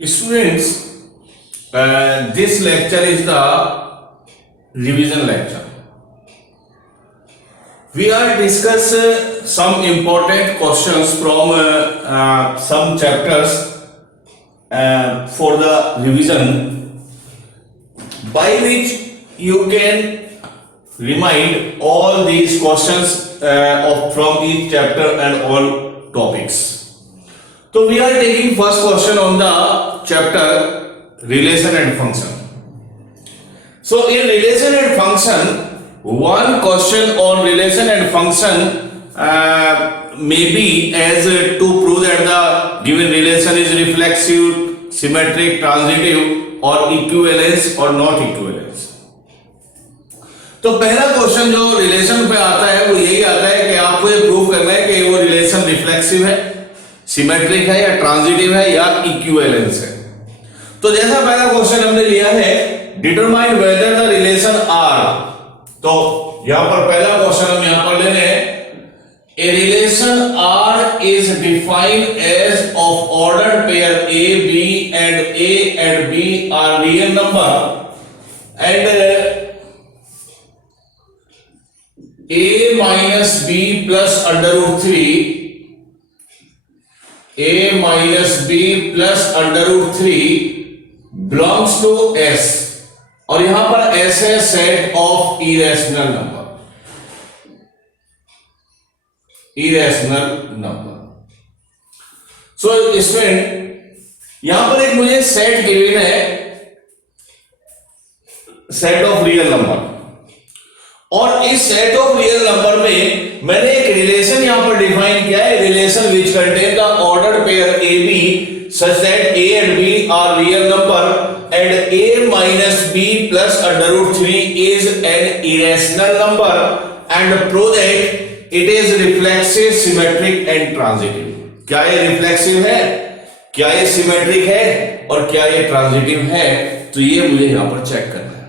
Students, this lecture is the revision lecture. We are discuss some important questions from some chapters for the revision, by which you can remind all these questions from each chapter and all topics. So we are taking first question on the chapter relation and function. So in relation and function, one question on relation and function may be as to prove that the given relation is reflexive, symmetric, transitive or equivalence or not equivalence. तो पहला question जो relation पे आता है वो यही आता है कि आपको ये प्रूव करना है कि वो रिलेशन रिफ्लेक्सिव है, सिमेट्रिक है या ट्रांजिटिव है या इक्विवेलेंस है। तो जैसा पहला क्वेश्चन हमने लिया है, determine whether the relation R. तो यहां पर पहला क्वेश्चन हम यहां पर ले रहे हैं, A relation R is defined as of order pair A B and B are real number and a minus b plus under root 3, a minus b plus under root 3 belongs to S, और यहां पर S है set of irrational number. So student यहां पर एक मुझे set given है, set of real number, और इस सेट ऑफ रियल नंबर में मैंने एक रिलेशन यहां पर डिफाइन किया है, relation which contain the order pair A B such that A and B are real number and A minus B plus under root 3 is an irrational number and prove that it is reflexive, symmetric and transitive. क्या ये reflexive है, क्या ये symmetric है और क्या ये transitive है, तो ये मुझे यहां पर चेक करना है।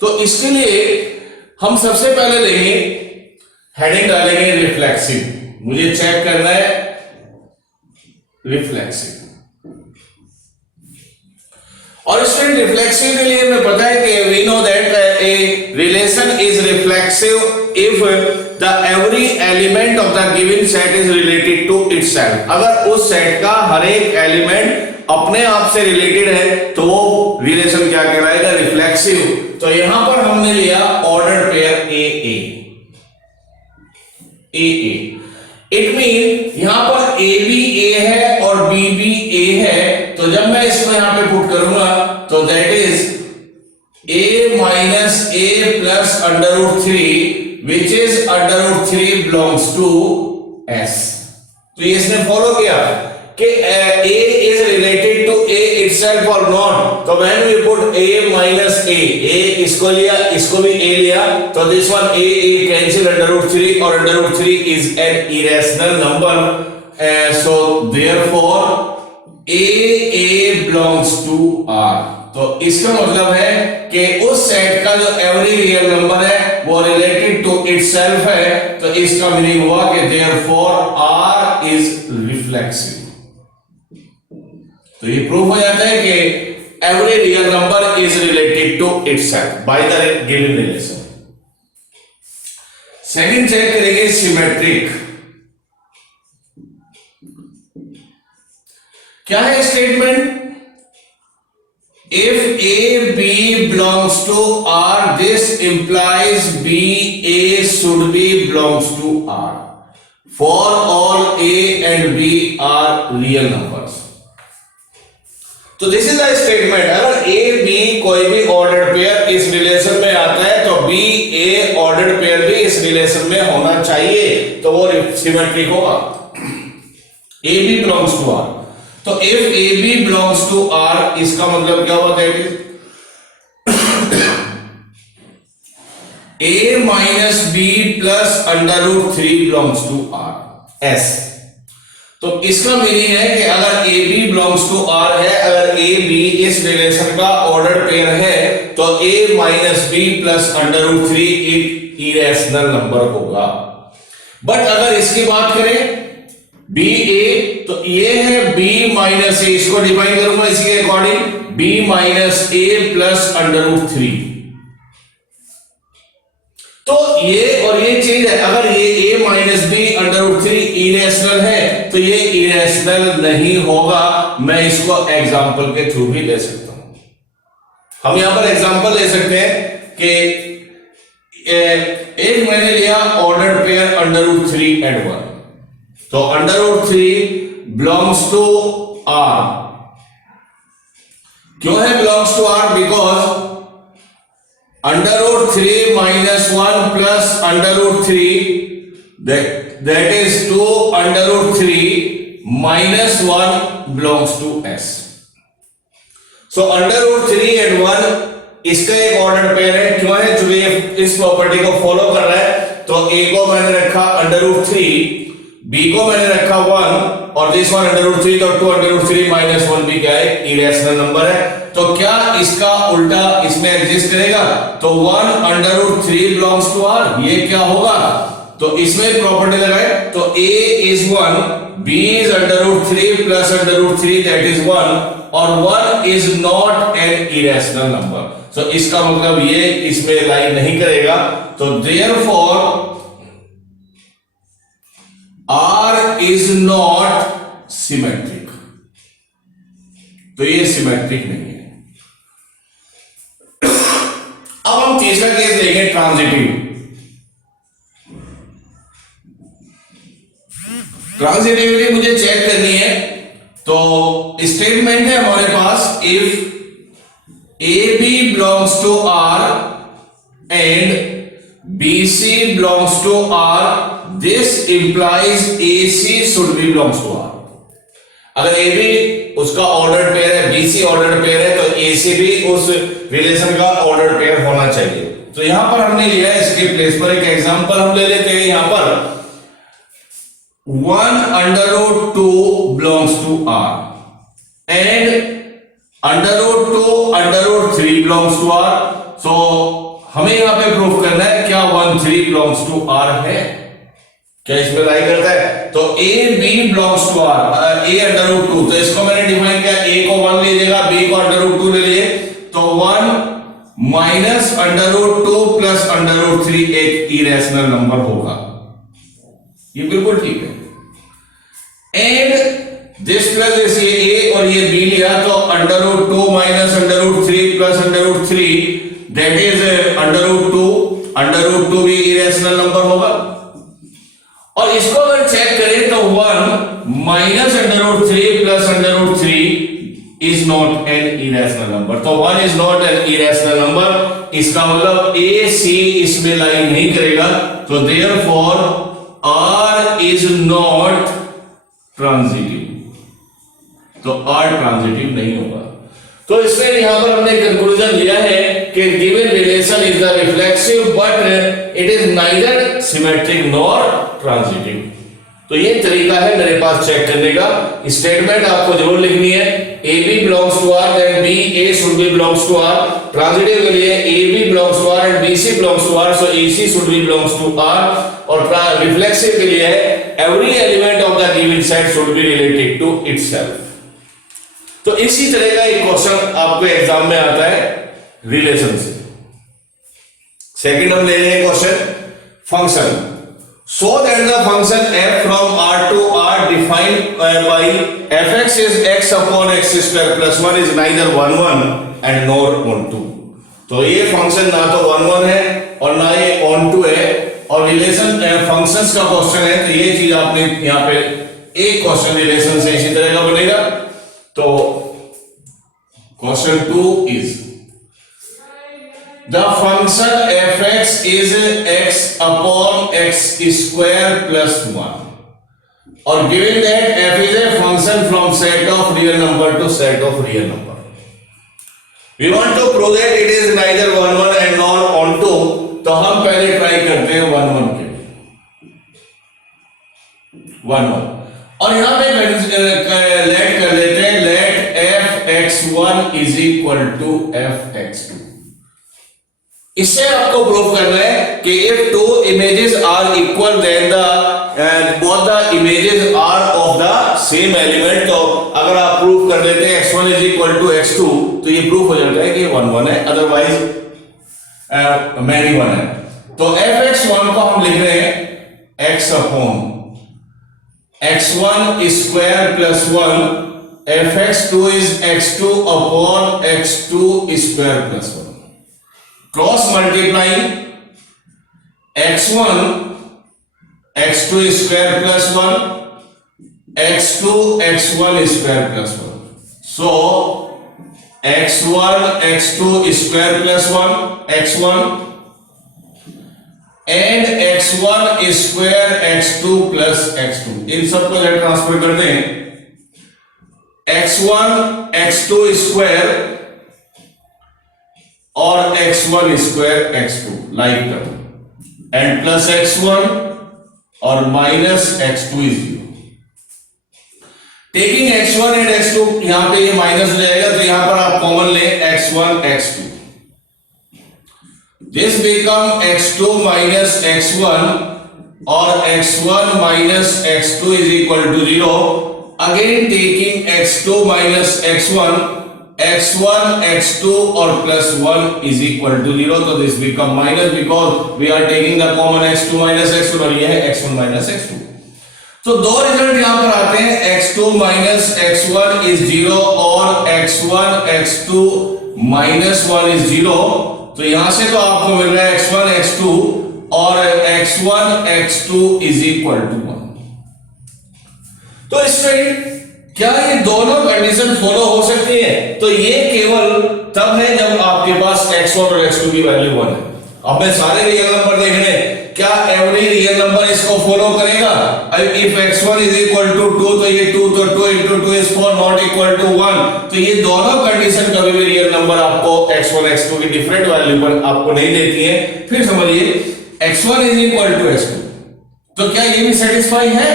तो इसके लिए हम सबसे पहले लेंगे, हेडिंग डालेंगे रिफ्लेक्सिव। मुझे चेक करना है रिफ्लेक्सिव, और स्टूडेंट रिफ्लेक्सिव के लिए हमें पता है कि we know that a relation is reflexive if the every element of the given set is related to itself. अगर उस सेट का हर एक एलिमेंट अपने आप से रिलेटेड है तो वो रिलेशन क्या कहलाएगा, रिफ्लेक्सिव। तो यहां पर हमने लिया order pair A it mean यहां पर ए बी ए है और बी बी ए है, तो जब मैं इसको यहां पे पुट करूंगा तो that is A minus A plus under root 3 which is under root 3 belongs to S. तो ये इसने फॉलो किया कि a is related to a itself or not, तो when we put a minus a इसको लिया, इसको भी a लिया, तो this one a cancel under root 3 और under root 3 is an irrational number, so therefore a belongs to R। तो इसका मतलब है कि उस सेट का जो एवरी रियल नंबर है वो रिलेटेड टू इटसेल्फ है, तो इसका मीनिंग हुआ कि therefore R is reflexive। तो ये प्रूफ हो जाता है कि every real number is related to itself by the given relation. Second check करेंगे सिमेट्रिक। क्या है statement, if A B belongs to R this implies B A should be belongs to R for all A and B are real numbers. तो this is the statement, अगर A B कोई भी ordered pair इस relation में आता है तो B ए ordered pair भी इस रिलेशन में होना चाहिए, तो वो सिमेट्रिक होगा। A B belongs to R, तो if A B belongs to R इसका मतलब क्या हुआ, that is A minus B plus under root 3 belongs to R S. तो इसका मीनिंग है कि अगर A B belongs to R है, अगर ए बी इस रिलेशन का ऑर्डर पेयर है तो A minus B plus under root 3 एक इरेशनल नंबर होगा। बट अगर इसकी बात करें बी ए, तो ये है b माइनस ए, इसको डिफाइन करूंगा इसी के according, b minus A plus under root 3। तो ये और ये चीज है, अगर ये a minus B under root 3 irrational है तो ये इरेशनल नहीं होगा। मैं इसको एग्जाम्पल के थ्रू भी ले सकता हूं। हम यहां पर एग्जाम्पल ले सकते हैं कि एक मैंने लिया order pair under root 3 and 1, तो under root 3 belongs to R। क्यों है belongs to R? Because under root 3 minus 1 plus under root 3 that is 2 under root 3 minus 1 belongs to S। So under root 3 and 1 इसका एक order pair है। क्यों है? जो ये इस प्रॉपर्टी को फॉलो कर रहा है। तो A को मैंने रखा अंडर रूट 3, B को मैंने रखा 1 और दिस वन अंडर रूट 3, तो 2 अंडर रूट 3 माइनस 1 भी क्या है? इरेशनल नंबर है। तो क्या इसका उल्टा इसमें एग्जिस्ट करेगा? तो 1 under root 3 belongs to R, ये क्या होगा? तो इसमें प्रॉपर्टी लगाए तो A is 1, B is under root 3 plus under root 3 that is 1 और 1 is not an irrational number। so इसका मतलब ये इसमें लाइन नहीं करेगा। तो therefore R is not symmetric, तो ये सिमेट्रिक नहीं है। अब हम तीसरा केस देखें, ट्रांजिटिव। ट्रांजिटिविटी मुझे चेक करनी है। तो स्टेटमेंट है हमारे पास, if A B belongs to R and B C belongs to R, this implies A C should be belongs to R. अगर ए बी उसका ऑर्डर्ड पेयर है, बी सी ऑर्डर्ड पेयर है, तो ए सी भी उस रिलेशन का ऑर्डर्ड पेयर होना चाहिए। तो यहां पर हमने लिया है, इसके प्लेस पर एक एग्जांपल हम ले लेते हैं। यहां पर 1 under root 2 belongs to R and under root 2 under root 3 belongs to R। so हमें यहां पे प्रूफ करना है क्या 1 3 belongs to R है, क्या इसमें लाई करता है? तो A B belongs to R, A under root 2, तो इसको मैंने डिफाइन किया, A को 1 लीजिएगा, B को under root 2 ले लिए, तो 1 minus under root 2 plus under root 3 एक इरेशनल नंबर होगा। ये बिल्कुल ठीक है। एंड दिस प्लस दिस, ये A और ये B लिया, तो under root 2 minus under root 3 plus under root 3 that is under root 2। Under root 2 भी इरेशनल नंबर होगा। और इसको अगर चेक करें तो 1 minus under root 3 plus under root 3 is not an irrational number. तो 1 is not an irrational number, इसका मतलब A C इसमें लाइन नहीं करेगा। तो therefore R is not transitive, तो R ट्रांजिटिव नहीं होगा। तो इससे यहां पर हमने कंक्लूजन लिया है कि given relation is the reflexive but it is neither symmetric nor transitive. तो ये तरीका है मेरे पास चेक करने का। स्टेटमेंट आपको जरूर लिखनी है, A B belongs to R then B A should be belongs to R. Transitive के लिए A B belongs to R and B C belongs to R, so A C should be belongs to R. और reflexive के लिए है every element of the given set should be related to itself. तो इसी तरह का एक question आपको एग्जाम में आता है रिलेशन से। सेकंड हम ले रहे हैं question, function. So that the function f from R to R defined by fx is x upon x square plus 1 is neither 1 1 and nor on 2। तो ये फंक्शन ना तो 1 1 है और ना ये on 2 है। और रिलेशन फंक्शंस का क्वेश्चन है, तो ये चीज आपने यहाँ पे एक क्वेश्चन रिलेशन से इसी तरह का बनेगा। तो question 2 is the function fx is x upon x square plus 1 or given that f is a function from set of real number to set of real number, we want to prove that it is neither 1 1 and nor on 2। तो हम पहले try करते हैं 1 1 के लिए, 1 1 और यहां पे लेट कर लेते हैं, late f(x1) is equal to f(x2)। इससे आपको प्रूफ करना है कि if two images are equal then the both the images are of the same element। तो अगर आप प्रूफ कर देते हैं x1 is equal to x2 तो ये प्रूफ हो जाता है कि 1 1 है, अदरवाइज मैनी 1 है। तो fx1 को हम लिख रहे हैं x upon x1 square plus 1, fx2 is x2 upon x2 square plus 1, cross multiplying x1 x2 square plus 1 x2 x1 square plus 1, so x1 x2 square plus 1 x1 and x1 square x2 plus x2, इन सबको जब transfer कर दें x1 x2 square और x1 square x2 like term and plus x1 और minus x2 is 0। Taking x1 and x2, यहां पे ये minus हो जाएगा तो यहां पर आप कॉमन ले x1 x2, this become x2 minus x1 और x1 minus x2 is equal to 0। Again taking x2 minus x1, x1 x2 और प्लस 1 इज इक्वल टू 0, तो this become minus because we are taking the common x2 minus x1 और ये है x1 minus x2। तो दो result यहां पर आते हैं, x2 माइनस x1 इज 0 और x1 x2 माइनस 1 इज 0। तो यहां से तो आपको मिल रहा है x1 x2 और x1 x2 is equal to 1। तो स्टूडेंट क्या ये दोनों कंडीशन फॉलो हो सकती है? तो ये केवल तब है जब आपके पास x1 और x2 की वैल्यू 1 है। अब मैं सारे रियल नंबर देख रहे हैं, क्या एवरी रियल नंबर इसको फॉलो करेगा? If x1 is equal to 2 तो ये 2 तो 2 into 2 is 4 not equal to 1। तो ये दोनों कंडीशन कभी भी रियल नंबर आपको x1 x2 की डिफरेंट वैल्यू पर आपको नहीं देती है। फिर समझिए x1 is equal to x2, तो क्या ये भी सेटिस्फाई है?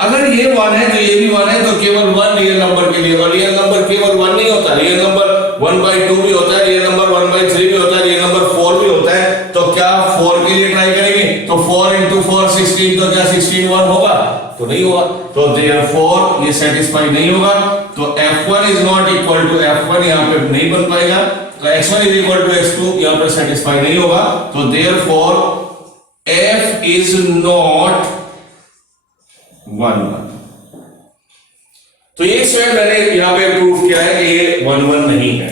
अगर ये 1 है तो ये भी 1 है, तो केवल 1 रियल नंबर के लिए, और रियल नंबर केवल 1 नहीं होता, रियल नंबर 1/2 भी होता है, रियल नंबर 1/3 भी होता है, रियल नंबर 4 भी होता है। तो क्या 4 के लिए ट्राई करेंगे? तो 4 into 4 16, तो क्या 16 1 होगा? तो नहीं होगा, तो therefore ये सेटिस्फाई नहीं होगा। तो f1 is not equal to f1 यहां पे नहीं बन पाएगा, तो x1 is equal to x2 यहां पर सेटिस्फाई नहीं होगा। तो therefore f इज नॉट 1 1। तो ये स्वयं मैंने यहां पे प्रूफ किया है कि ये 1 1 नहीं है।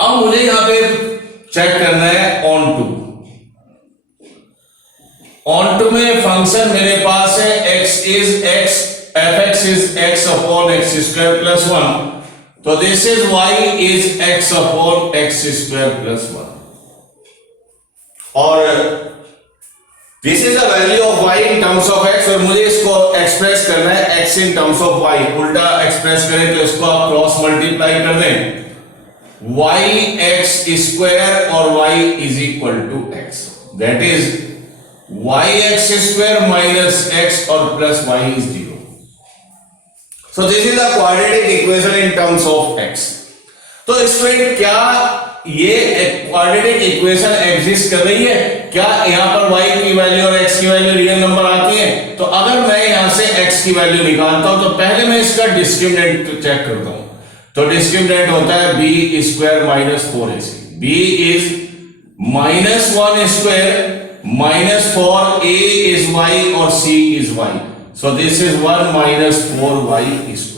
अब मुझे यहां पे चेक करना है ऑन टू। ऑन टू में फंक्शन मेरे पास है x is x, fx is x upon x square plus 1, तो this is y is x upon x square plus 1 और this is the value of y in terms of x। और मुझे इसको express करना है x in terms of y। उल्टा express करें तो इसको आप क्रॉस मल्टीप्लाई कर दें, y x स्क्वायर और y is equal to x, that is y x square minus x और plus y is 0। So this is the quadratic equation in terms of x। तो student क्या ये quadratic equation exist कर रही है? क्या यहां पर y की वैल्यू और x की वैल्यू रियल नंबर आती है? तो अगर मैं यहां से x की वैल्यू निकालता हूं तो पहले मैं इसका डिस्क्रिमिनेंट चेक करता हूं। तो डिस्क्रिमिनेंट होता है b square minus 4ac। b is minus 1 square minus 4a is y और c is y, so this is 1 minus 4y square.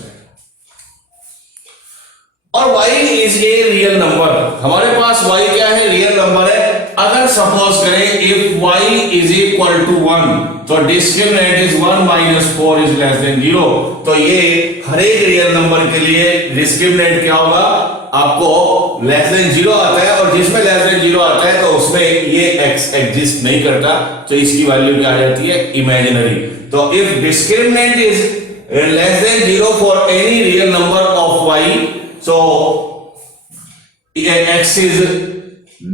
और y is a real number, हमारे पास y क्या है? रियल नंबर है। अगर सपोज करें if y is equal to 1 तो discriminant is 1 minus 4 is less than 0। तो ये हर एक रियल नंबर के लिए डिस्क्रिमिनेंट क्या होगा? आपको लेस देन 0 आता है, और जिसमें लेस देन 0 आता है तो उसमें ये x एग्जिस्ट नहीं करता, तो इसकी वैल्यू क्या आ जाती है? इमेजिनरी। तो if discriminant is less than 0 for any real number of y, so x is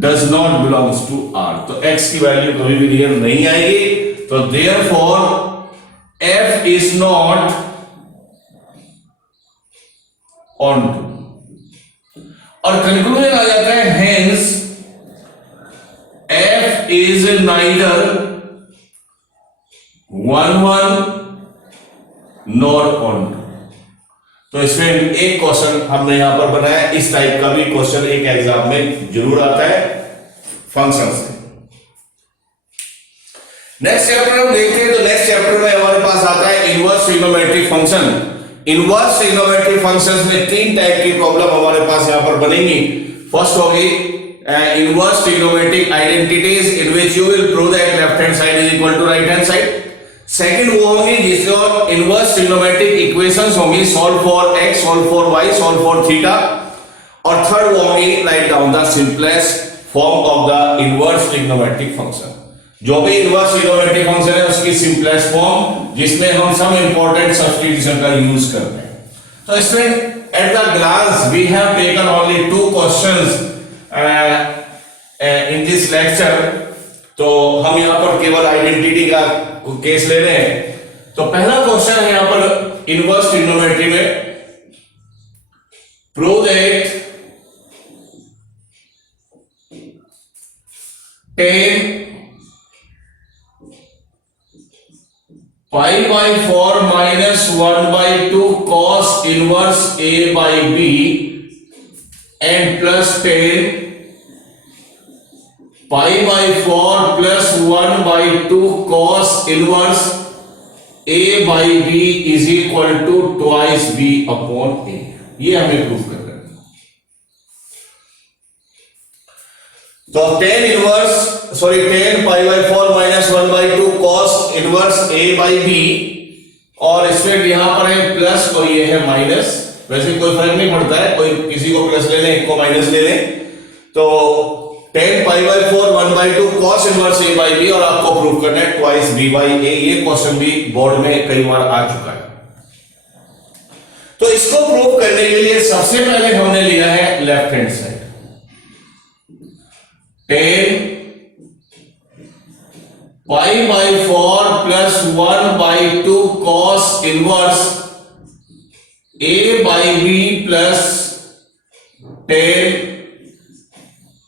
does not belongs to R, तो x की वैल्यू कभी भी रियल नहीं आएगी। तो therefore f is not onto। और कंक्लूजन आ जाता है hence neither 1 1 nor on 2। तो इसमें एक क्वेश्चन हमने यहां पर बनाया, इस टाइप का भी क्वेश्चन एक एग्जाम में जरूर आता है फंक्शन से। नेक्स्ट चैप्टर हम देखते हैं, तो नेक्स्ट चैप्टर में हमारे पास आता है inverse trigonometric function. Inverse trigonometric functions में तीन टाइप की प्रॉब्लम हमारे पास यहां पर बनेंगी। फर्स्ट होगी inverse trigonometric identities in which you will prove that left hand side is equal to right hand side. Second वो होंगी जिसमें इनवर्स ट्रिग्नोमेट्रिक इक्वेशंस होंगी, solve for x, solve for y, solve for theta. और third वो होंगी write down the simplest form of the inverse trigonometric function. जो भी inverse trigonometric function है उसकी सिंपलेस्ट फॉर्म, जिसमें हम सम इंपॉर्टेंट सब्स्टिट्यूशन का यूज करते हैं। तो इसमें at the glance we have taken only 2 questions in this lecture. तो हम यहां पर केवल आइडेंटिटी का केस ले रहे हैं। तो पहला क्वेश्चन है यहां पर इनवर्स ट्रिग्नोमेट्री में, prove that tan pi by 4 minus 1 by 2 cos inverse a by b and plus tan pi by 4 plus 1 by 2 cos inverse a by b is equal to twice b upon a। ये हमें proof करना है। तो tan pi by 4 minus 1 by 2 cos inverse a by b, और इसमें यहां पर है प्लस और ये है माइनस। वैसे कोई फर्क नहीं पड़ता है, कोई किसी को प्लस ले लें, एक को माइनस ले लें। तो tan pi by 4 1 by 2 cos inverse a by b, और आपको प्रूव करना है twice b by a। ये क्वेश्चन भी बोर्ड में कई बार आ चुका है। तो इसको प्रूव करने के लिए सबसे पहले हमने लिया है left hand side. tan pi by 4 plus 1 by 2 cos inverse a by b plus tan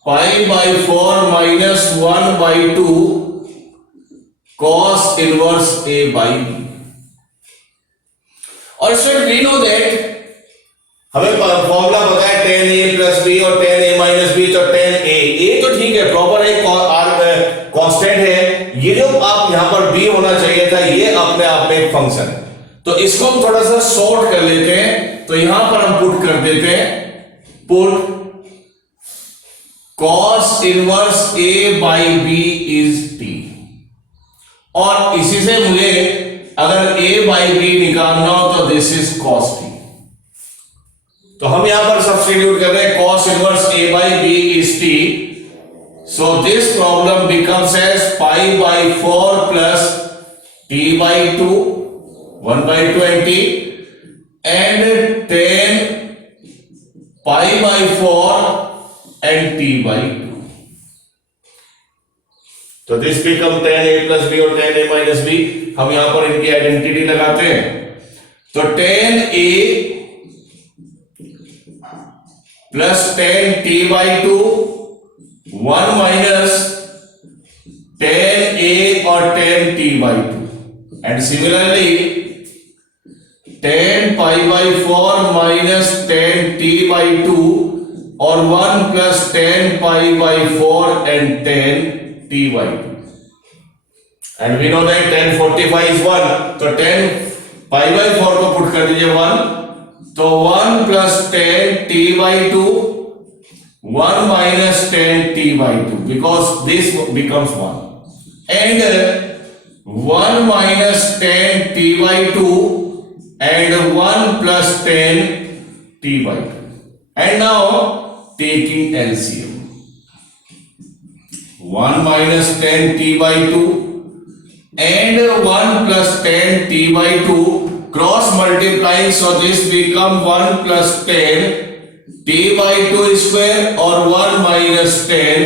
pi by 4 minus 1 by 2 cos inverse a by b। और इसमें वी नो दैट, हमें फॉर्मूला पता है tan a plus b और tan a minus b। तो tan a तो ठीक है, प्रॉपर एक कांस्टेंट है। ये जो आप यहां पर b होना चाहिए था, ये अपने आप में एक फंक्शन है। तो इसको हम थोड़ा सा शॉर्ट कर लेते हैं। तो यहां पर हम पुट कर देते हैं, put cos inverse a by b is t। और इसी से मुझे अगर a by b निकालना हो तो दिस इज cos t। तो हम यहां पर सब्स्टिट्यूट कर रहे हैं, cos inverse a by b is t। So this problem becomes as pi by 4 plus t by 2 1 by 20 and tan pi by 4 and t by 2। तो this become tan a plus b और tan a minus b। हम यहां पर इनकी identity लगाते हैं। तो tan a plus tan t by 2 1 minus tan a और tan t by 2 and similarly tan pi by 4 minus tan t by 2 और 1 plus tan pi by 4 and tan t by 2 and we know that tan 45 is 1। तो tan pi by 4 को put कर दीजिए 1। तो 1 plus tan t by 2 1 minus tan t by 2 because this becomes 1 and 1 minus tan t by 2 and 1 plus tan t by 2 and now taking LCM 1 minus tan t by 2 and 1 plus tan t by 2 cross multiplying, so this become 1 plus tan t by 2 square or 1 minus tan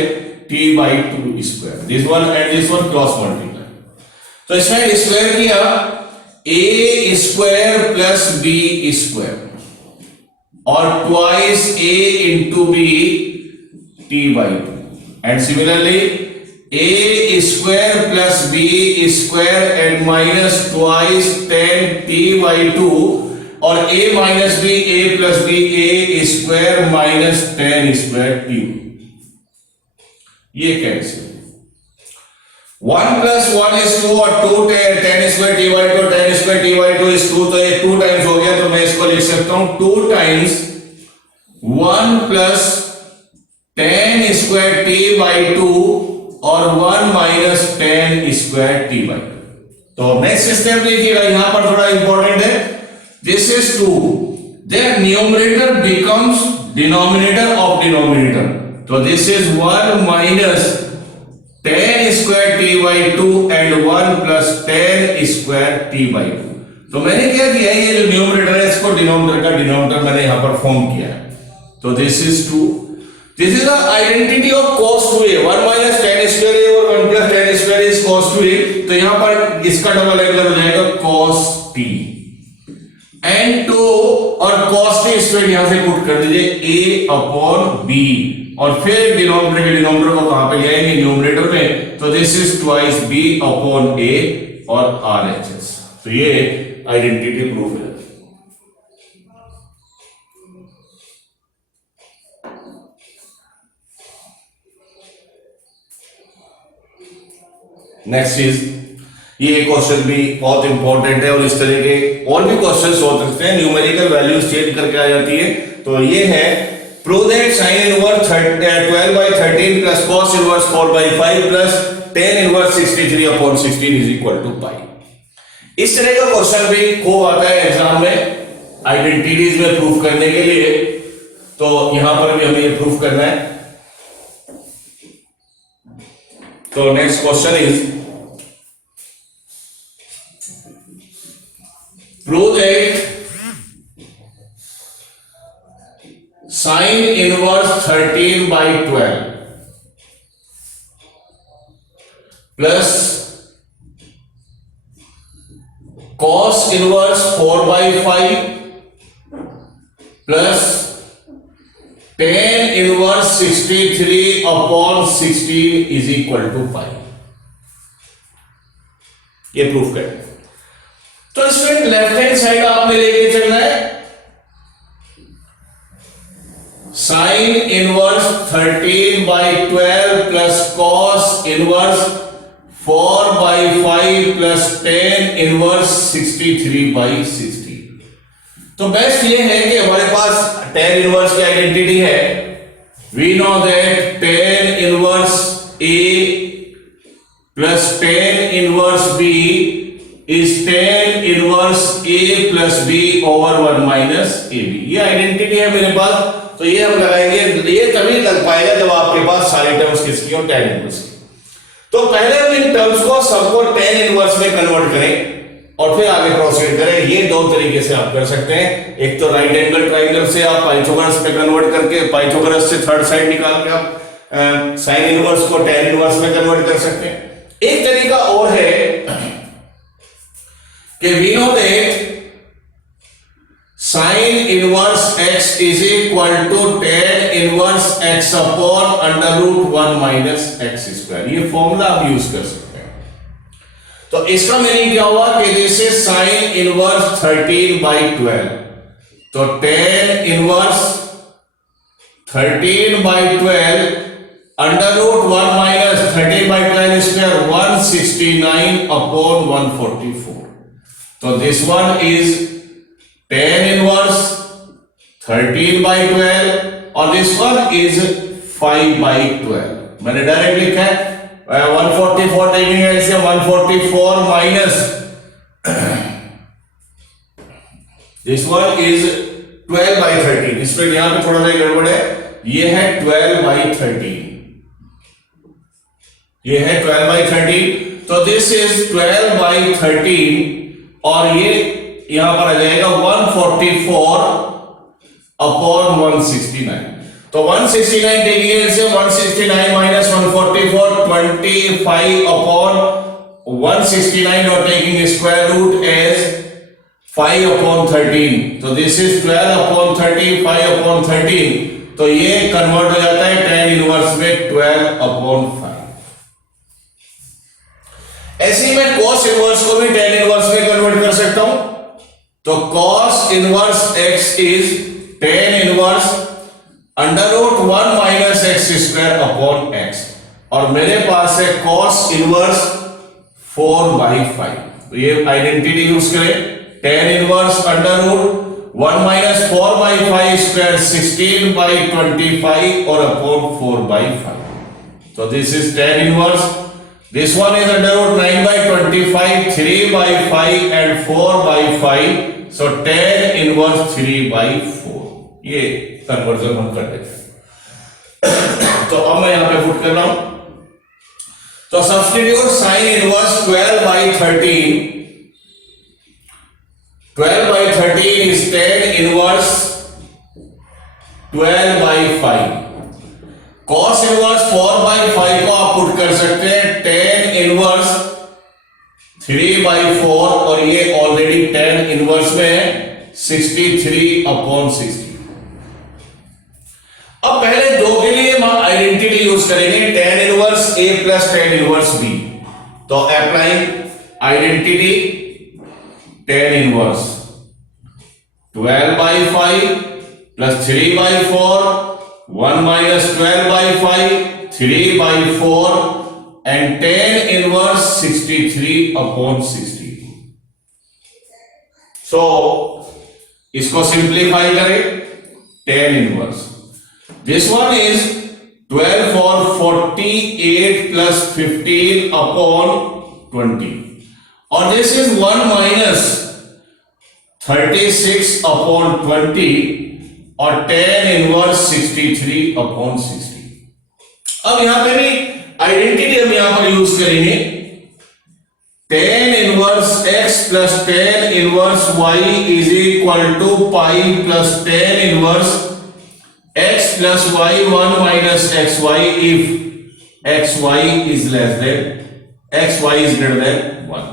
t by 2 square। this one and this one cross multiply। तो इसमें square किया a square plus b square और twice a into b t by 2 and similarly a square plus b square and minus twice tan t by 2 और a minus b a plus b a square minus tan square t। ये कैसे 1 plus 1 is 2 और 2 tan square t by 2 tan square t by 2 is 2, तो ये 2 times हो गया, तो मैं इसको लिख सकता हूं 2 times 1 plus tan square t by 2 और 1 minus tan square t by 2। तो नेक्स्ट स्टेप देखिएगा, यहां पर थोड़ा इंपॉर्टेंट है, this is 2, then numerator becomes denominator of denominator, तो this is 1 minus tan square t by 2 and 1 plus tan square t by 2। तो मैंने क्या किया, ये जो न्यूमरेटर है इसको डिनोमिनेटर का डिनोमिनेटर मैंने यहां पर फॉर्म किया है, तो this is 2, this is the identity of cos 2a, 1 minus tan square a और 1 plus tan square is cos 2a, तो यहां पर इसका डबल एंगल हो जाएगा cos t एंड 2 और cos t स्क्वायर यहां से पुट कर दीजिए a अपॉन b और फिर डिनोमिनेटर के डिनोमिनेटर को कहां पे ले आएंगे, न्यूमरेटर में, तो this is twice b upon a और RHS। तो ये आइडेंटिटी प्रूफ है। नेक्स्ट इज, ये क्वेश्चन भी बहुत इंपॉर्टेंट है और इस तरह के और भी क्वेश्चंस हो सकते हैं, न्यूमेरिकल वैल्यूज चेंज करके आ जाती है। तो ये है prove that sin inverse 12 by 13 plus cos inverse 4 by 5 plus tan inverse 63 upon 16 is equal to pi। इस तरह का क्वेश्चन भी खूब आता है एग्जाम में आइडेंटिटीज में प्रूफ करने के लिए, तो यहां पर भी हमें ये प्रूफ करना है। तो next question is prove that sin inverse 13 by 12 plus cos inverse 4 by 5 plus tan inverse 63 upon 16 is equal to pi। ये प्रूफ करें। तो इसमें लेफ्ट हैंड साइड आपने लेके चलना है, sine inverse 13 by 12 plus cos inverse 4 by 5 plus tan inverse 63 by 60। तो best ये है कि हमारे पास टेन इनवर्स की आइडेंटिटी है, we know that tan inverse A plus tan inverse B is tan inverse a plus b over 1 minus A B. ये identity है मेरे पास, तो ये हम लगाएंगे, ये तभी लग पाएगा जब आपके पास सारी टर्म्स किसकी हो, tan इनवर्स की। तो पहले हम इन टर्म्स को सबको tan इनवर्स में कन्वर्ट करें और फिर आगे प्रोसीड करें। ये दो तरीके से आप कर सकते हैं, एक तो राइट एंगल ट्राइंगल से आप पाइथागोरस में कन्वर्ट करके, पाइथागोरस से थर्ड साइड निकाल के आप साइन इनवर्स को tan इनवर्स में कन्वर्ट कर सकते हैं। एक तरीका और है कि we know that sin inverse x is equal to tan inverse x upon under root 1 minus x square। ये फॉर्मूला आप यूज कर सकते हैं। तो इसका मीनिंग क्या हुआ कि this is sin inverse 13 by 12, तो tan inverse 13 by 12 under root 1 minus 13 by 12 square 169 upon 144। तो this one is tan inverse 13 by 12 और दिस वन इज 5 by 12। मैंने डायरेक्ट लिखा है 144 taking LCM 144 minus this one is 12 by 13। इस पर यहां पे थोड़ा सा गड़बड़ है, ये है 12 by 13, ये है 12 by 13, तो दिस इज 12 by 13 और ये यहां पर आ जाएगा 144 अपॉन 169। तो 169 टेकिंग से 169 माइनस 144 25 अपॉन 169 और taking square root as 5 upon 13, तो दिस इज 12 अपॉन 30 5 अपॉन 13, तो ये कन्वर्ट हो जाता है tan इनवर्स में 12 अपॉन 5। ऐसे ही मैं cos इनवर्स को भी tan इनवर्स में कन्वर्ट कर सकता हूं। तो cos inverse x is tan inverse under root 1 minus x square upon x, और मेरे पास है cos इनवर्स 4/5। तो ये आइडेंटिटी यूज करें, tan inverse under root 1 minus 4/5 square 16/25 और upon 4/5। So this is tan inverse. This one is under root 9/25, 3/5 and 4/5. So tan inverse 3/4. ये conversion हम कर देते हैं। तो अब मैं यहां पे पुट कर रहा हूं। तो substitute sine inverse 12/13. 12/13 is tan inverse 12/5. cos inverse 4/5 को आप पुट कर सकते हैं tan इनवर्स 3/4, और ये ऑलरेडी tan इनवर्स में है 63/60। अब पहले दो के लिए हम आइडेंटिटी यूज करेंगे, tan inverse a plus tan inverse b। तो applying identity tan inverse 12/5 plus 3/4, 1 minus 12/5, 3/4 and tan inverse 63/60. So इसको सिंप्लीफाई करें, tan inverse. This one is 12 for 48 plus 15/20, और this is 1 minus 36/20 और tan इनवर्स 63/60। अब यहां पे भी आइडेंटिटी हम यहां पर यूज करेंगे, tan inverse x plus tan inverse y is equal to pi plus tan inverse x plus y 1 minus xy if xy is less than xy is greater than 1।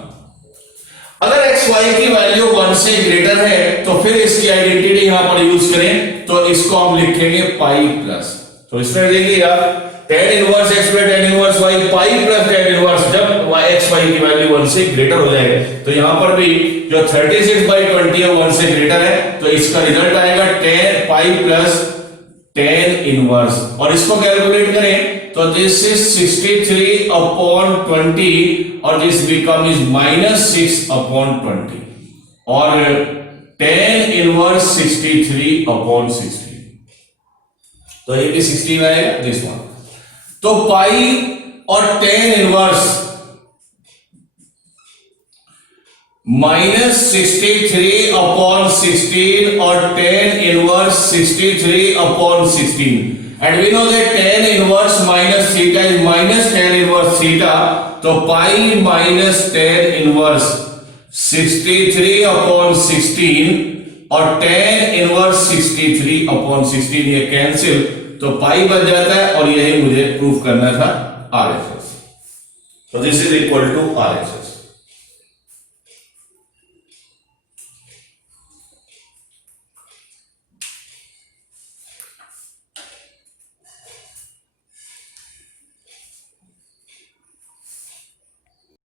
अगर xy की value 1 से greater है तो फिर इसकी identity यहां पर use करें, तो इसको हम लिखेंगे पाई प्लस। तो इसमें देखिए यार, tan inverse x plus tan inverse y पाई प्लस tan इनवर्स, जब xy की वैल्यू 1 से ग्रेटर हो जाए तो यहां पर भी जो 36/20 है 1 से ग्रेटर है, तो इसका रिजल्ट आएगा tan पाई प्लस tan इनवर्स, और इसको कैलकुलेट करें तो दिस इज 63/20 और दिस बिकम इज -6/20, और tan इनवर्स 63/60, तो ये भी 16 आएगा दिस वन। तो पाई और tan इनवर्स -63/16 और tan inverse 63/16, and we know that tan inverse minus theta is minus tan inverse theta, तो पाई माइनस tan inverse 63/16 और tan inverse 63/16 ये कैंसिल, तो पाई बन जाता है, और यही मुझे प्रूफ करना था RHS। तो this is equal to RHS।